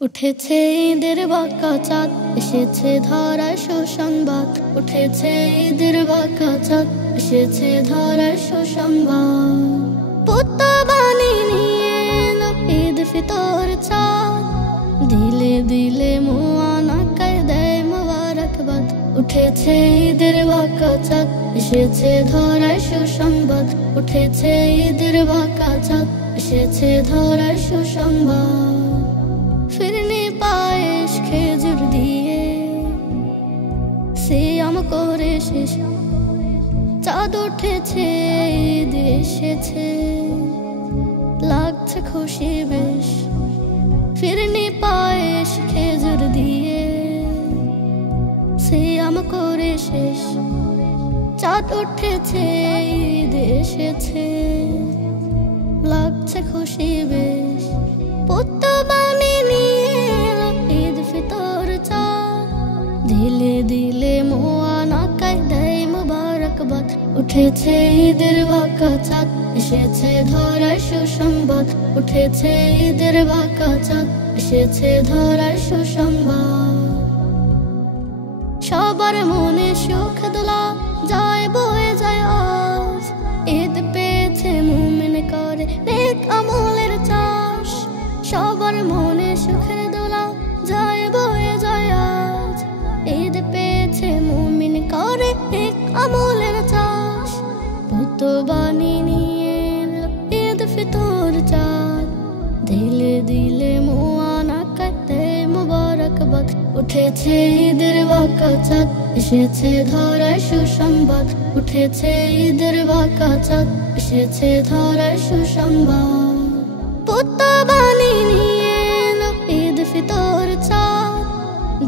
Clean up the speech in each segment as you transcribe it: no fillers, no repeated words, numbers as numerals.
উঠেছে ঈদের বাঁকা চাঁদ, এসেছে ধরার সুসংবাদ। উঠেছে ঈদের বাঁকা চাঁদ, এসেছে ধরার সুসংবাদ। পুত্র বাণী নিয়ে এলো ঈদ ফিতর চাঁদ, দিলে দিলে মুআনাকায় দেয় মোবারকবাদ। উঠেছে ঈদের বাঁকা চাঁদ, এসেছে ধরার সুসংবাদ। উঠেছে ঈদের বাঁকা চাঁদ, এসেছে ধরার সুসংবাদ। ফিরনি পায়েস খেজুর দিয়ে সিয়াম করে শেষ, চাঁদ উঠেছে ঈদ এসেছে, লাগছে খুশি বেশ। ফিরনি পায়েস খেজুর দিয়ে সিয়াম করে শেষ, চাঁদ উঠেছে ঈদ এসেছে, লাগছে খুশি বেশ। পুত্র বাণী নিয়ে এলো ঈদ ফিতর চাঁদ, দিলে দিলে মুআনাকায় দেয় মোবারকবাদ। উঠেছে ঈদের বাঁকা চাঁদ, এসেছে ধরার সুসংবাদ। উঠেছে ঈদের বাঁকা চাঁদ, এসেছে ধরার সুসংবাদ। সবার মনে সুখ দোলা যায় বয়ে যায় আজ, ঈদ পেয়েছে মুমিন করে নেক আমলের চাষ। সবার মনে সুখের দোলা যায় বয়ে যায় আজ, ঈদ পেয়েছে মুমিন করে নেক আমলের চাষ। পুত্র বাণী নিয়ে এলো ঈদ ফিতর চাঁদ, দিলে দিলে মুআনাকায় দেয় মোবারকবাদ। উঠেছে ঈদের বাঁকা চাঁদ, এসেছে ধরার সুসংবাদ। উঠেছে ঈদের বাঁকা চাঁদ, এসেছে ধরার সুসংবাদ। পুত্র বাণী নিয়ে এলো ঈদ ফিতর চাঁদ,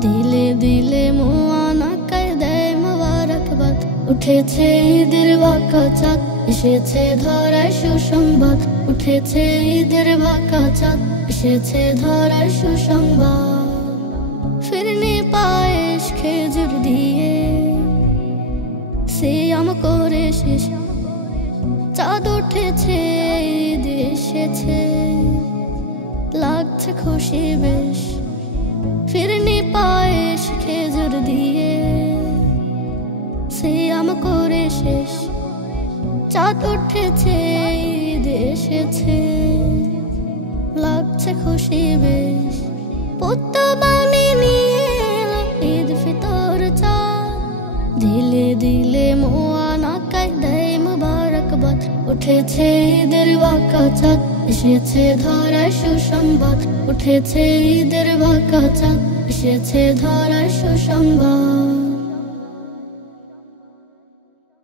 দিলে দিলে মুআনাকায় দেয় মোবারকবাদ। উঠেছে ঈদের বাঁকা চাঁদ, এসেছে ধরার সুসংবাদ। উঠেছে ঈদের বাঁকা চাঁদ, এসেছে ধরার সুসংবাদ। ফিরনি পায়েস খেজুর দিয়ে সিয়াম করে শেষ, চাঁদ উঠেছে ঈদ এসেছে, লাগছে খুশি বেশ। ফিরনি পায়েস খেজুর দিয়ে সিয়াম করে শেষ, চাঁদ উঠেছে ঈদ এসেছে, লাগছে খুশি বেশ। পুত্র বাণী নিয়ে এলো ঈদ ফিতর চাঁদ, দিলে দিলে মুআনাকায় দেয় মোবারকবাদ। উঠেছে ঈদের বাঁকা চাঁদ, এসেছে ধরার সুসংবাদ। উঠেছে ঈদের বাঁকা চাঁদ, এসেছে ধরার সুসংবাদ।